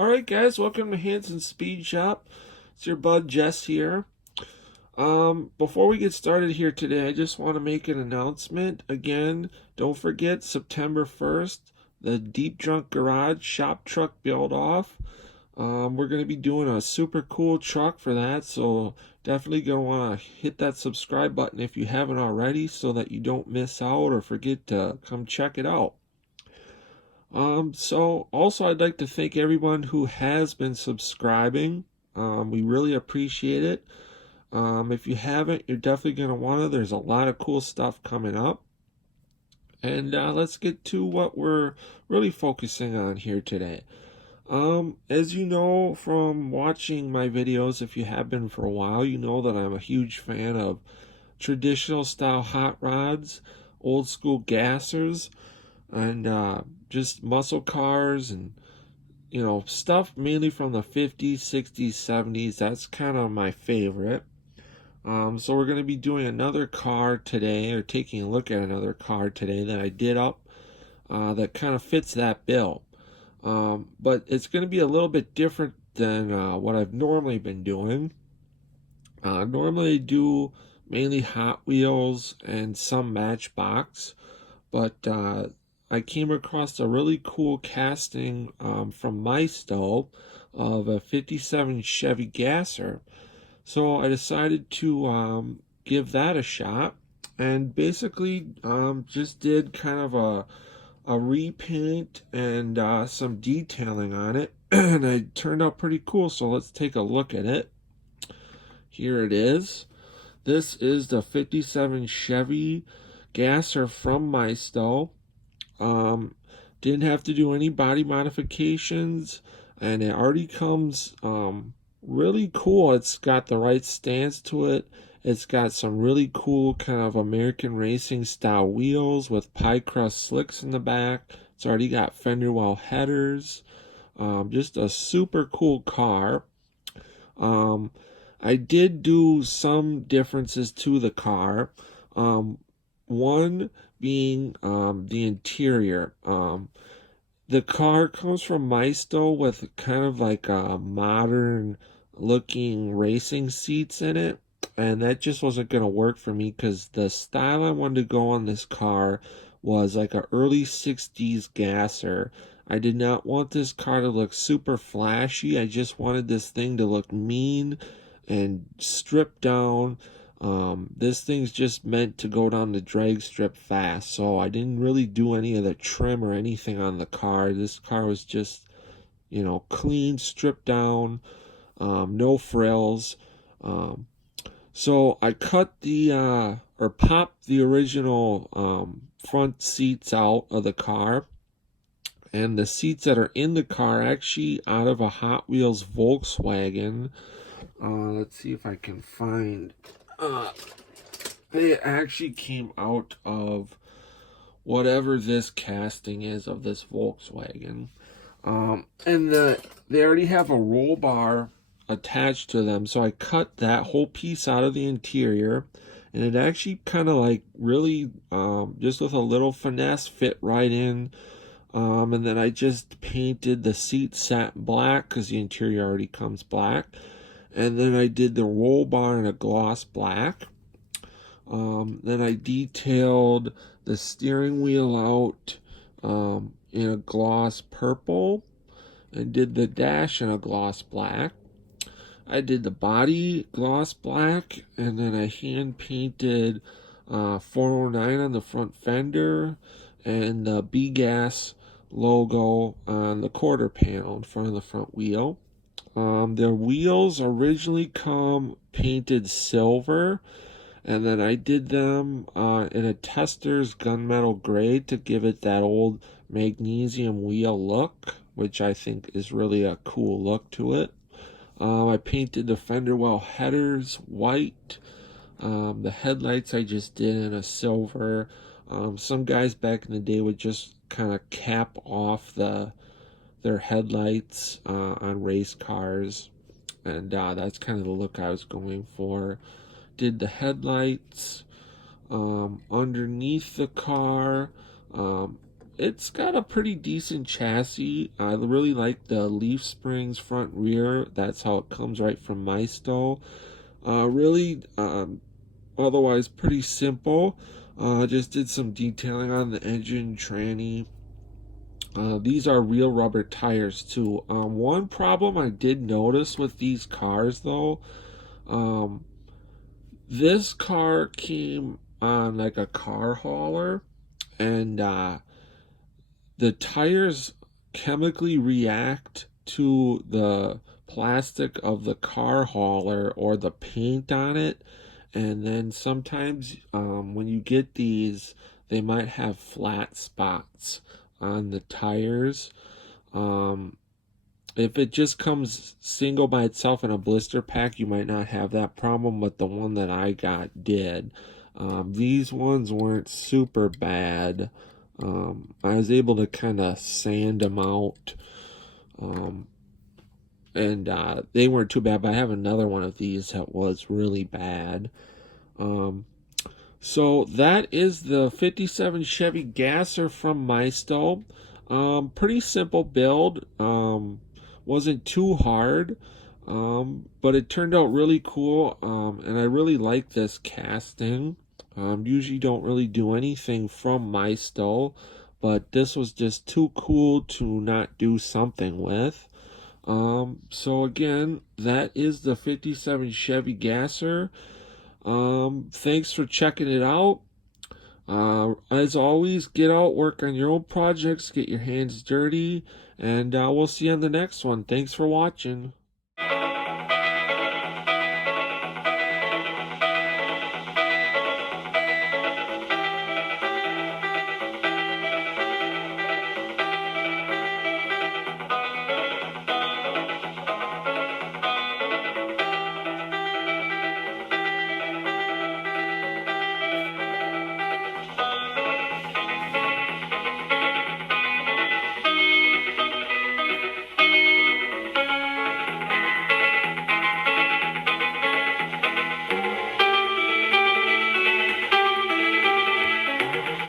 Alright guys, welcome to Hanson Speed Shop. It's your bud Jess here. Before we get started here today, I just want to make an announcement. Again, don't forget September 1st, the Deep Drunk Garage Shop Truck Build Off. We're going to be doing a super cool truck for that, so definitely going to want to hit that subscribe button if you haven't already so that you don't miss out or forget to come check it out. So also I'd like to thank everyone who has been subscribing. We really appreciate it. If you haven't, you're definitely going to want to. There's a lot of cool stuff coming up. And let's get to what we're really focusing on here today. As you know from watching my videos, if you have been for a while, you know that I'm a huge fan of traditional style hot rods, old school gassers, and just muscle cars and stuff mainly from the 50s, 60s, 70s. That's kind of my favorite. So we're going to be doing another car today, or taking a look at another car today that I did up that kind of fits that bill. But it's going to be a little bit different than what I've normally been doing. Normally I do mainly Hot Wheels and some Matchbox, but I came across a really cool casting from Miasto of a 57 Chevy Gasser. So I decided to give that a shot and basically just did kind of a repaint and some detailing on it. And it turned out pretty cool, so let's take a look at it. Here it is. This is the 57 Chevy Gasser from Miasto. Didn't have to do any body modifications, and it already comes really cool. It's got the right stance to it. It's got some really cool kind of American racing style wheels with pie crust slicks in the back. It's already got fender well headers. Just a super cool car. I did do some differences to the car. One being the interior. The car comes from Miasto with kind of like a modern looking racing seats in it, and that just wasn't going to work for me because the style I wanted to go on this car was like an early 60s gasser. I did not want this car to look super flashy. I just wanted this thing to look mean and stripped down. This thing's just meant to go down the drag strip fast, so I didn't really do any of the trim or anything on the car. This car was just, clean, stripped down, no frills. So I cut or popped the original front seats out of the car, and the seats that are in the car are actually out of a Hot Wheels Volkswagen. Let's see if I can find. They actually came out of whatever this casting is of this Volkswagen. And they already have a roll bar attached to them, so I cut that whole piece out of the interior, and it actually kind of like really, just with a little finesse, fit right in. And then I just painted the seat satin black because the interior already comes black. And then I did the roll bar in a gloss black. Then I detailed the steering wheel out in a gloss purple and did the dash in a gloss black. I did the body gloss black, and then I hand painted 409 on the front fender and the B-Gas logo on the quarter panel in front of the front wheel. The wheels originally come painted silver, and then I did them in a Tester's gunmetal gray to give it that old magnesium wheel look, which I think is really a cool look to it. I painted the fender well headers white. The headlights I just did in a silver. Some guys back in the day would just kind of cap off their headlights on race cars, and that's kind of the look I was going for. Did the headlights underneath the car. it's got a pretty decent chassis. I really like the leaf springs front rear. That's how it comes right from Miasto. Really, otherwise pretty simple. Just did some detailing on the engine, tranny. These are real rubber tires too. One problem I did notice with these cars though, um, this car came on like a car hauler, and the tires chemically react to the plastic of the car hauler or the paint on it. And then sometimes when you get these, they might have flat spots on the tires. Um, if it just comes single by itself in a blister pack, you might not have that problem, but the one that I got did. These ones weren't super bad. I was able to kind of sand them out, um, and they weren't too bad, but I have another one of these that was really bad. Um, so that is the 57 Chevy Gasser from Miasto. Pretty simple build. Wasn't too hard, but it turned out really cool. And I really like this casting. Usually don't really do anything from Miasto, but this was just too cool to not do something with. So again, that is the 57 Chevy Gasser. Thanks for checking it out. As always, get out, work on your own projects, get your hands dirty, and we'll see you on the next one. Thanks for watching.